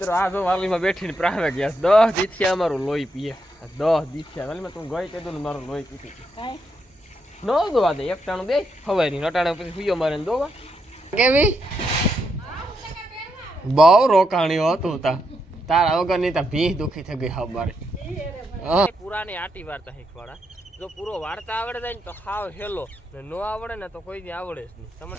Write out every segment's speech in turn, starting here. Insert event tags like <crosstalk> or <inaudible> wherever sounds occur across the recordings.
મિત્રો, આ જો વાલીમાં બેઠીને પ્રાવે ગયા દસ દીથી અમારું લોહી પીએ. દસ દીથી વાલીમાં તું ગઈ કીધું ને મારું લોહી પીતી. ન દોવા દે, એક ટાણું દે. ખવાય નહીં, નટાણે પછી હુયો મારે દોવા. કેવી? બહુ રોકાણીઓ હતું તા. તારા વગરની તા ભીહ દુખી થઈ ગઈ હા. મારે પુરાની આટી વાર્તા શીખવાડા જો પૂરો વાર્તા આવડે જાય ને તો હાવ હેલો. ને નો આવડે ને તો કોઈ આવડે જ નહીં. તમને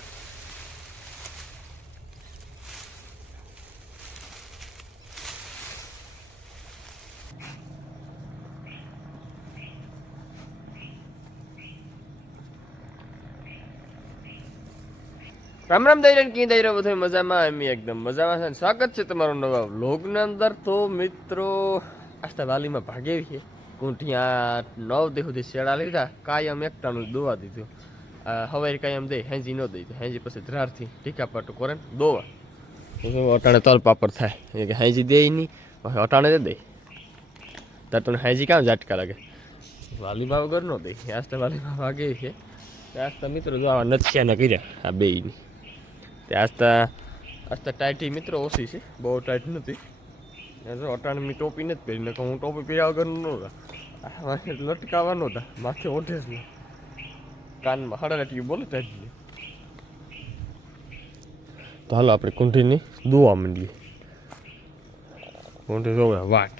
રામ રામ દઈ કી દઈ બધું મજામાં? એમ એકદમ મજામાં છે સ્વાગત છે તમારો નવા વ્લોગના અંદર. તો મિત્રો આસ્તા વાલીમાં ભાગે છે કુંઠિયા નવ દે સુધી શેડા લીધા. કાયમ એકટાનું દોવા દીધું. આ હવારે કાયમ દે હેંજી ન દઈ. હેંજી પછી ધ્રારથી ટીકા પાટું કરે ને દોવા. અટાણે તલ પાપડ થાય. એ કે હેંજી દે નહીં, પછી અટાણે દે દે. તાર તને હેંજી કામ ઝાટકા લાગે? વાલીમાં વગર ન દે. આસ્તા વાલીમાં ભાગે છે આસ્તા મિત્રો જો આવા નથી કર્યા, આ બેની આસ્તા આસ્તા ટાઈટી મિત્રો ઓછી છે. બહુ ટાઈટ નથી. જો અટાણે મેં ટોપી નથી પહેરી નાખો હું ટોપી પહેર્યા વગર ન માથે લટકાવા હતા. માથે ઓઢે જ નહીં કાનમાં લટકી બોલે ટાઈટની તો હાલો આપણે કુંઠીની દુવા માંડીએ. કુંઠી જોવે વાટ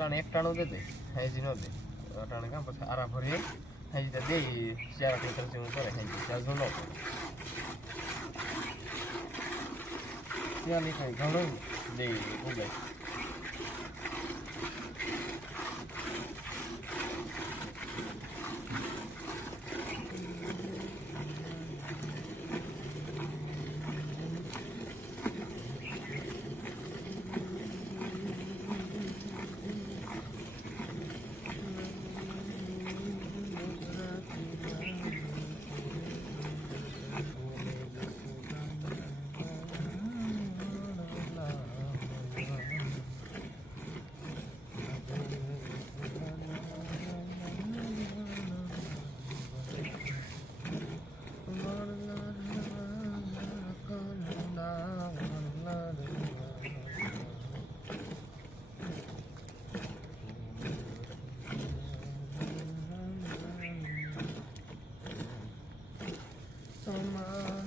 અટાણે એક ટાણું દે દે હાઈજી ન દે. અટાણે કામ, પછી આરા ભરીએ હાઈજી તો દે ચાર લીટર જેવું કરે હાઈજી જાજુ ન કરે. ત્યાં લીટર ઘણું દે ઉગાય. so much.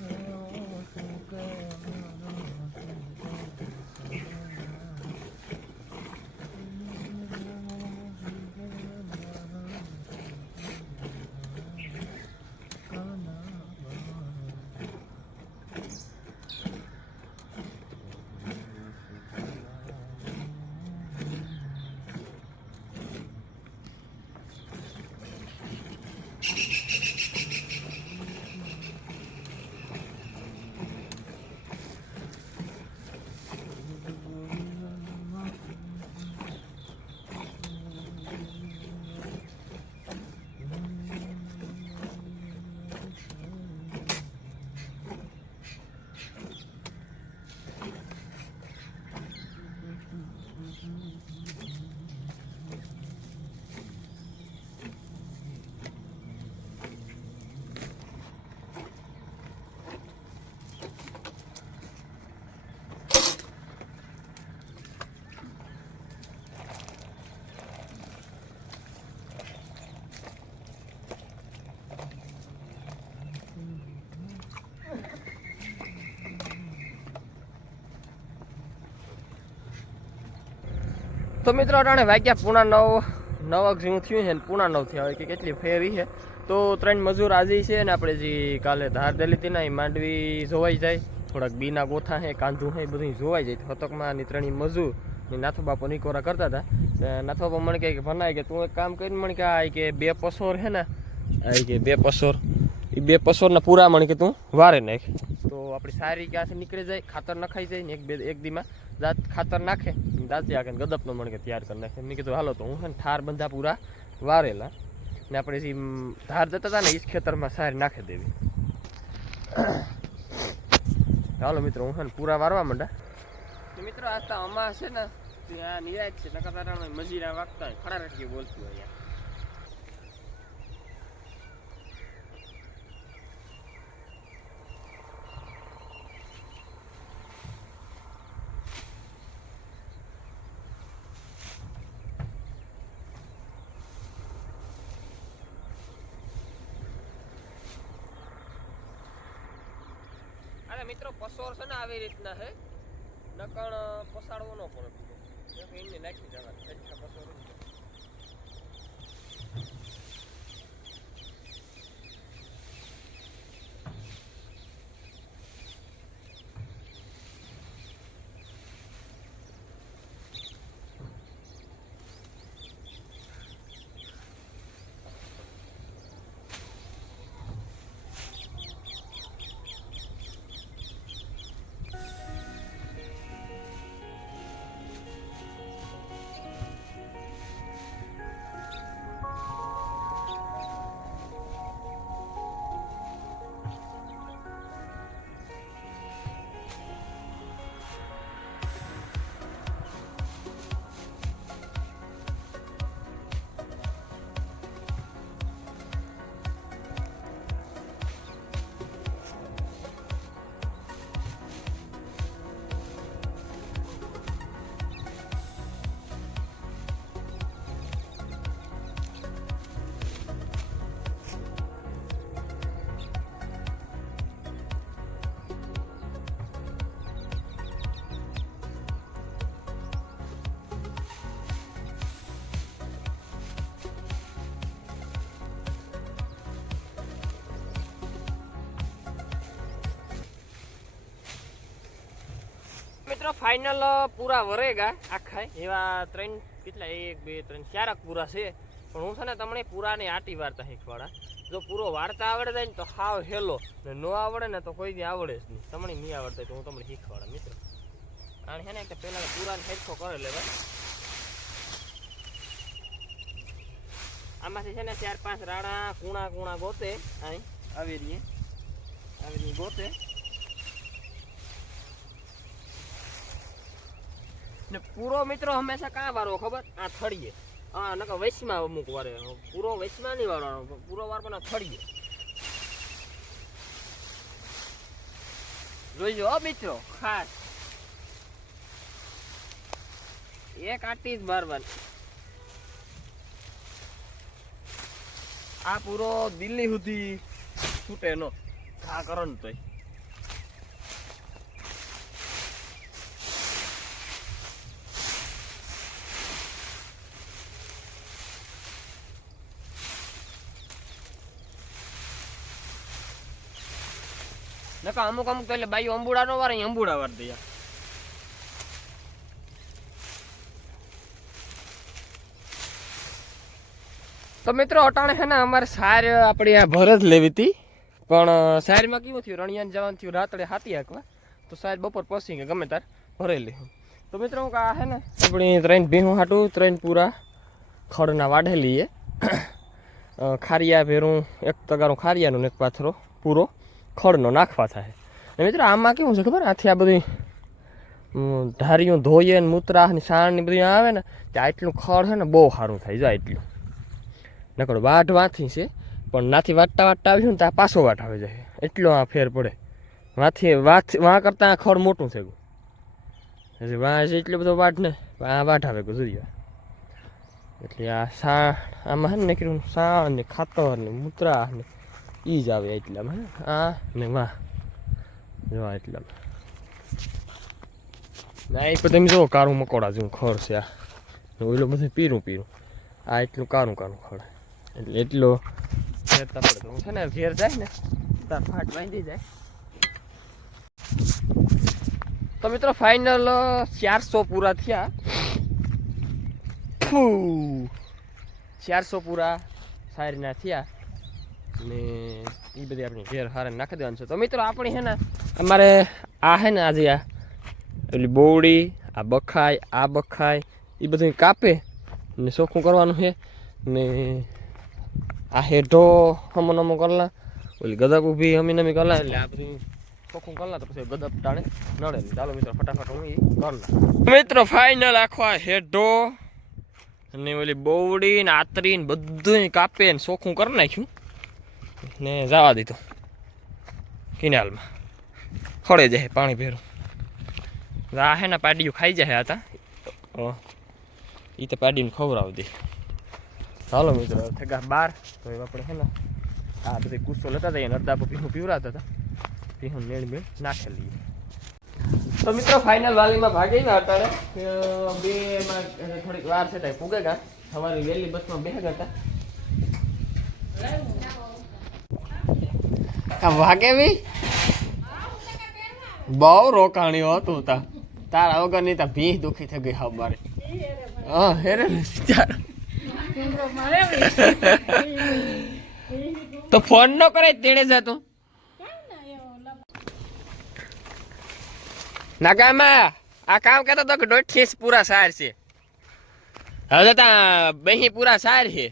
તો મિત્રો, અટાણે વાગ્યા પૂણા નવ નવ જેવું થયું છે ને પૂણા નવ થયા હોય કે કેટલી ફેરી છે. તો ત્રણ મજૂર આજે છે ને આપણે જે કાલે ધાર દલી હતી ને એ માંડવી જોવાઈ જાય. થોડાક બીના ગોથા છે કાંધું છે એ બધું જોવાઈ જાય. હતકમાં ની ત્રણેય મજૂર ને નાથો બાપો નિકોરા કરતા હતા. નાથો બાપા મને કહે કે ભનાય કે તું એક કામ કરીને મને કે આ કે બે પસોર છે ને, આ કે બે પસોર એ બે પસોરના પૂરા મને કે તું વારે નાખ. તો આપણી સારી ક્યાંથી નીકળી જાય, ખાતર નખાઈ જાય ને એક બે એક દીમાં દાંત ખાતર નાખે દાંતી આખે ગદપનો મણકે તૈયાર કરી નાખે. મેં કીધું, હાલો, તો હું છે ને ઠાર બંધા પૂરા વારેલા ને આપણે જે ધાર જતા હતા ને એ જ ખેતરમાં સારી નાખી દેવી. <coughs> ચાલો મિત્રો, હું છે ને પૂરા વારવા માંડા મિત્રો આ તો અમા છે ને, ત્યાં નિરાજ છે, નકર મજીરા વાગતા હોય, ખડા રટકી બોલતું હોય અરે મિત્રો પસોર છે ને આવી રીતના છે. નકણ પસાડવો ન પડે. એમને નાખી દેવા પસોર મિત્રો ફાઇનલ પૂરા વરેગા આખા એવા ત્રણ કેટલા? એક, બે, ત્રણ, ચારક પૂરા છે. પણ હું છે ને તમને પૂરાની આટી વાર્તા શીખવાડા. જો પૂરો વાર્તા આવડે જાય ને તો હાવ હેલો. ને ન આવડે ને તો કોઈ દી આવડે જ નહીં. તમને નહીં આવડતા તો હું તમને શીખવાડા, મિત્રો. કારણ છે ને કે પહેલાં પૂરાને હેરખો કરે લેવા આમાંથી છે ને ચાર પાંચ રાણા કુણા કુણા ગોતે અહીં આવી રહીએ આવી રહીએ ગોતે. ને પૂરો મિત્રો હંમેશા કાં વારવો ખબર? આ થળીએ. હા નકર વૈશમાં અમુક વારે. પૂરો વૈશમાં નહીં વાળવાનો પૂરો વારવાનો થળીએ. જોઈજો હો મિત્રો, ખાસ. એક આટી જ મારવાની. આ પૂરો દિલ્હી સુધી છૂટે નો આ કરો ને તોય. નકા અમુક અમુક તો એટલે બાઈ અંબુડા નો વારે અંબુડા વાર દે. તો મિત્રો, અટાણે છે ને અમારે સાર આપણે આ ભર જ લેવી હતી. પણ સારમાં કેવું થયું? રણિયાન જવાનું થયું રાત્રે હાથી હાંકવા તો સાર બપોર પસી ગયા ગમે તાર ભરેલી તો મિત્રો, હું આ છે ને, આપણી ત્રણ ભીહું હાટું, ત્રણ પૂરા ખડના વાઢેલી એ ખારિયા ભેરું, એક તગારું ખારિયાનું એક પાથરો પૂરો. ખડનો નાખવા થાય. અને મિત્રો, આમાં કેવું છે ખબર? આથી આ બધી ધારીઓ ધોઈએ ને મૂત્રા ને સાણ ને બધું આવે ને ત્યાં આટલું ખડ છે ને બહુ સારું થાય. જાય એટલું નકર વાઢ વાથી છે, પણ નાથી વાટતા વાટતા આવ્યું ને ત્યાં પાછો વાટ આવી જાય. એટલો આ ફેર પડે. વાથી વાત વાં કરતાં આ ખડ મોટું થઈ ગયું. હજી વાં છે એટલો બધો વાટ ને, આ વાટ આવે ગયું જોઈએ એટલે આ સા આમાં છે ને નીકળ્યું સાણ ને ખાતર ને મૂત્રા ને ઈ જ આવે એટલામાં હે. આ ને વાહ. જો એટલામાં. ના એ તમે જો કાળું મકોડા જેવું ખર છે આ. ઓઈલો બધું પીરું પીરું. આ એટલું કાનું કાનું ખર. એટલે એટલો ફેરતા પડે. હું છે ને ઘેર જાય ને તાર ફાટ બાંધી જાય. તો મિત્રો ફાઇનલ ચારસો પૂરા થયા. ચારસો પૂરા સારીના થયા. ને એ બધી આપણી ઘેર હારે નાખી દેવાનું છે. તો મિત્રો, આપણી હે ને, અમારે આ હે ને આજે આ ઓલી બોવડી, આ બખાય આ બખાય એ બધું કાપે ને ચોખ્ખું કરવાનું છે. ને આ હેઢો હમો નમો કરલા, ઓલી ગદબ ઊભી હમી નમી કરલા, એટલે આ બધું ચોખ્ખું કરલા, તો પછી ગદબ ટાણે નડે ચાલો મિત્રો, ફટાફટ હું એ કરલા મિત્રો ફાઇનલ આખો આ હેઢો અને ઓલી બોવડી ને આતરી ને બધું કાપે ને ચોખ્ખું કરી નાખ્યું. ને જવા દીધું. કિનાલમાં. ખડે જાય પાણી ભેરું. આ હે ને પાડીયું ખાઈ જાય હતા એ તો. પાડીને ખવડાવી ચાલો મિત્રો થગા બાર. તો એ આપણે હે ને આ બધી ગુસ્સો લેતા હતા એને અડધા પીહું પીવરાતા હતા. પીહું નેણ મેળ નાખી લઈએ. તો મિત્રો ફાઇનલ વાલીમાં ભાગી ગયા અટાડે બે થોડીક વાર છે ત્યાં પૂગે ગયા સવારે વહેલી બસમાં બે આ વાગે બી બહુ રોકાણીઓ હતું તા તારા વગરની તા ભીહ દુખી થઈ ગઈ હા મારે હા હેરે તો ફોન નો કરે તેડે જતો નાગામાં, આ કામ કહેતો તો કે ડોઠીસ પૂરા સાર છે. હવે તો બહી પૂરા સાર છે.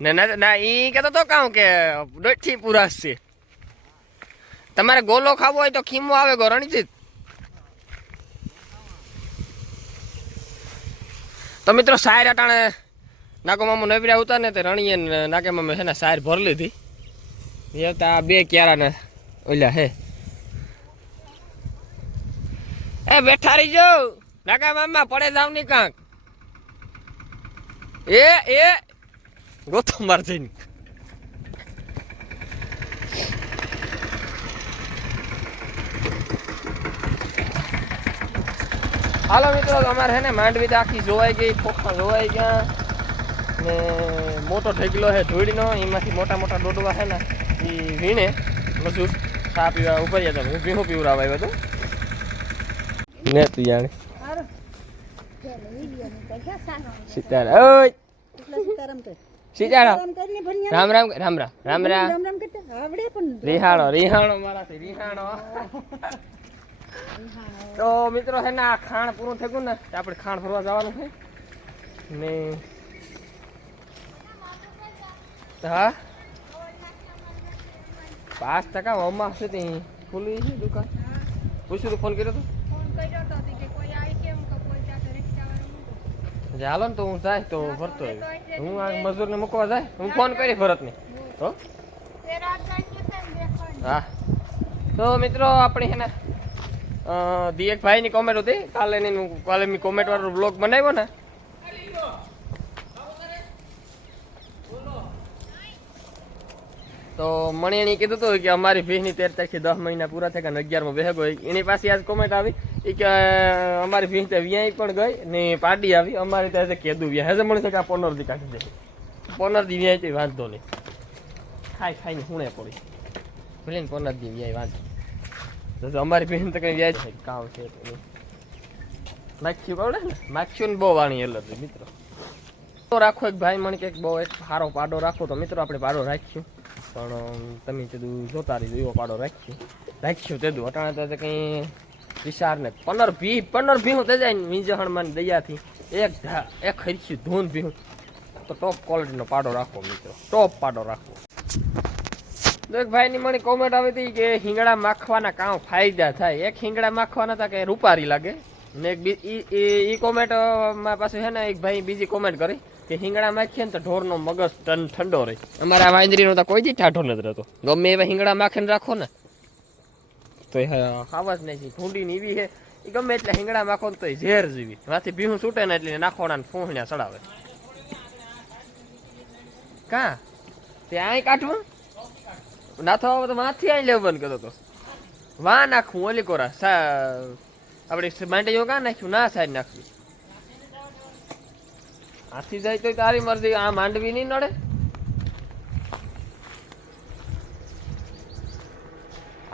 ના ના ના, ઈ કહેતો તો કામ કે દોઢ પૂરા છે તમારે ગોલો ખાવો હોય તો ખીમો આવે ગો, રણજીત. તો મિત્રો સાયર અટાણે નાકો મામો નવર્યા ઉતા ને તે રણીએ નાકે મામે છે ને સાયર ભરી લીધી. એ બે ક્યારા ને ઓલ્યા હે. એ બેઠા રહી જો નાકા મામા, પડે જાવની કાંક. એ એ ગોતો માર જઈને હાલો મિત્રો અમારે છે ને માંડવી આખી જોવાઈ ગઈ ખોખા જોવાઈ ગયા. ને મોટો ઢગલો છે ધૂળનો એમાંથી મોટા મોટા ડોડવા છે ને એ વીણે મજૂર ચા પીવા ઊભા હતા. હું ભીણું પીવડાવ આવ્યો હતો. ને તું જાણે સીતારામ ઓય! સીતારા રામ રામ રામ રામ રામ રામ રિહાણો રિહાણો મારાથી રિહાણો. તો મિત્રો છે ને આ ખાણ પૂરું થઈ ગયું ને આપણે ખાણ ફરવા જવાનું છે. ને હા? પાંચ ટકા મમ્મા સુધી ખુલ્લી છે દુકાન. પૂછ્યું તો ફોન કર્યો તો? જે હાલો ને તો હું જાય તો ભરતો. હું આ મજૂરને મૂકવા જાય? હું ફોન કરી ભરતને. હો? હા. તો મિત્રો આપણે છે ને દિયેક ભાઈની કોમેન્ટ હતી. કાલે એની, કાલે મેં કોમેન્ટ વાળો બ્લોગ બનાવ્યો ને તો મને એણે કીધું હતું કે અમારી ભીહની તેર તારીખથી દસ મહિના પૂરા થયા અને અગિયારમાં બેહગો એની પાસે આજ કોમેન્ટ આવી. કે અમારી ભીહ ત્યાં વ્યાય પણ ગઈ ને પાર્ટી આવી. અમારે ત્યાં કેદું વ્યાય. હજે મને શકે કે પોનર પોનરથી કાઢી દે. પોનરથી વ્યાય તો વાંધો નહીં. ખાઈ ખાઈને હુણે પડી. ભલે ને પોનરથી વ્યાય વાંધો તો અમારી બહેન તો કઈ વ્યાય છે કામ છે. માખ્યું કવડે ને માખ્યું ને? બહુ વાણી એલર્જી મિત્રો. રાખો એક ભાઈ, મને કે બહુ એક સારો પાડો રાખો તો મિત્રો આપણે પાડો રાખ્યું. પણ તમે કીધું જોતા રહીજો એવો પાડો રાખ્યું. રાખ્યું તે અટાણે તો કંઈ વિચાર ને પંદર ભી પંદર ભીહું થઈ જાય ને વીંજહણમાં દયાથી એક એક ખરીશું ધૂન ભીહું તો ટોપ ક્વોલિટીનો પાડો રાખો મિત્રો. ટોપ પાડો રાખો. દેખ ભાઈ ભાઈની મને કોમેન્ટ આવી હતી કે હિંગડા માખવાના કામ ફાયદા થાય. એક હિંગડા માખવાના હતા કે રૂપારી લાગે? ને એક ઈ- કોમેન્ટમાં પાછું છે ને એક ભાઈ બીજી કોમેન્ટ કરી કે હિંગડા માખીએ ને તો ઢોરનો મગજ ટન ઠંડો રહે. અમારા વાંદરીનો તો કોઈ દી ઠાઠો નથી રહેતો. ગમે એવા હિંગડા માખીને રાખો ને, તો ખાવા જ નહીં ભૂંડીની એવી છે. એ ગમે એટલે હિંગડા માખો તો ઝેર જેવી. માથી ભીહું છૂટે ને એટલે નાખવાના ને ચડાવે. કા? ત્યાં કાઢવું નાથો તો માથી આઈ લેવું બંધ કરતો તો. વા નાખવું ઓલી કોરા આપણે માંડ્યો યોગા નાખ્યું? ના સાઈડ નાખ્યું. હાથી જાય તો તારી મરજી, આ માંડવી નહીં નડે?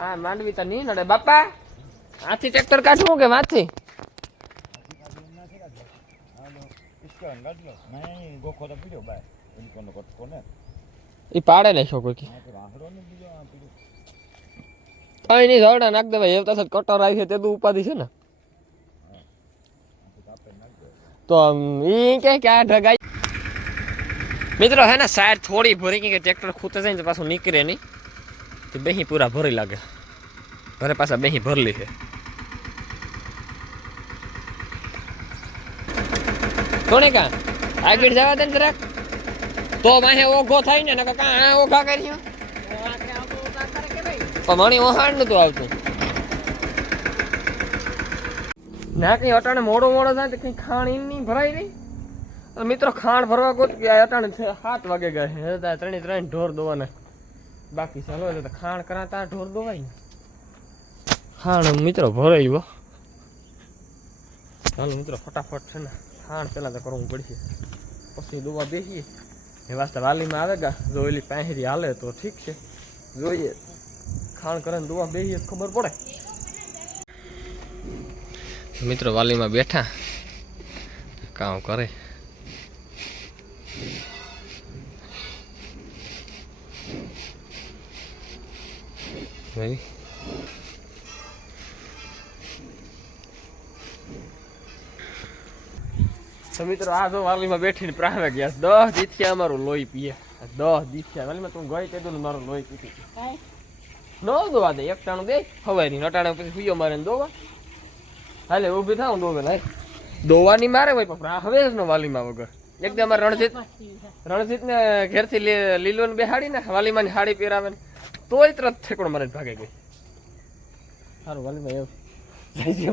આ માંડવી તો નહીં નડે. બાપા હાથી ટ્રેક્ટર કાઢવું કે માથી? તો એ પાડે ને તો કઈ નહીં, ઝવડા નાખ દે ભાઈ. એવતા કટર આવી છે, તે તો ઉપાધિ છે ને. તો ઈ કે કે આ ઢગાઈ મિત્રો, હે ને સાયર થોડી ભરી કે ટ્રેક્ટર ખૂતે જાય ને તો પાછું નીકળે નહીં. તો બેહી પૂરા ભરી લાગે. ઘરે પાછા બેહી ભરલી છે. કોણે કા? આગળ જવા દે ને જરાક. તો માહે ઓઘો થાય ને કા ઓઘા કર્યો પણ મણી ઓહાણ નતું આવતું. ના કઈ અટાણે મોડો મોડો થાય તો કઈ ખાણ ઈન નહીં ભરાય નહીં મિત્રો ખાણ ભરવા ગોત આ અટાણે સાત વાગે ગયા ત્રણે ત્રણ ઢોર દોવાના. બાકી ચાલો તો ખાણ કરાતા ઢોર દોવાય. ખાણ મિત્રો ભરાય હો. ચાલો મિત્રો, ફટાફટ છે ને ખાણ પેલા તો કરવું પડશે. પછી દોવા બેસીએ. એ વાસ્તે વાલીમાં આવે ગા. જો એલી પાંહેરી હાલે તો ઠીક છે. જોઈએ. ખાણ કરે દોવા બેસીએ ખબર પડે. મિત્રો વાલીમાં બેઠા. કામ કરે. ભાઈ. તો મિત્રો આ જો વાલીમાં બેઠીને પ્રાવે ગયા દસ દીથિયા અમારું લોહી પીએ. દસ દીથિયા વાલીમાં તું ગઈ તેદું મારું લોહી પીતી નો દોવા દે એક ટાણું દે. ખવાય નહીં અટાણે પછી હુયો મારે ને દોવા. હાલે ઊભી થાઉં દોવે નહીં દોવાની મારે ભાઈ પણ હવે જ નો વાલીમાં વગર. એકદમ રણજીત રણજીત ને ઘેરથી લીલો ને બેહાડી ને વાલીમાં હાડી પહેરાવે ને તોય તરત ઠેકડો મારે ભાગે ગઈ. સારું વાલીમાં એવું. જય જય.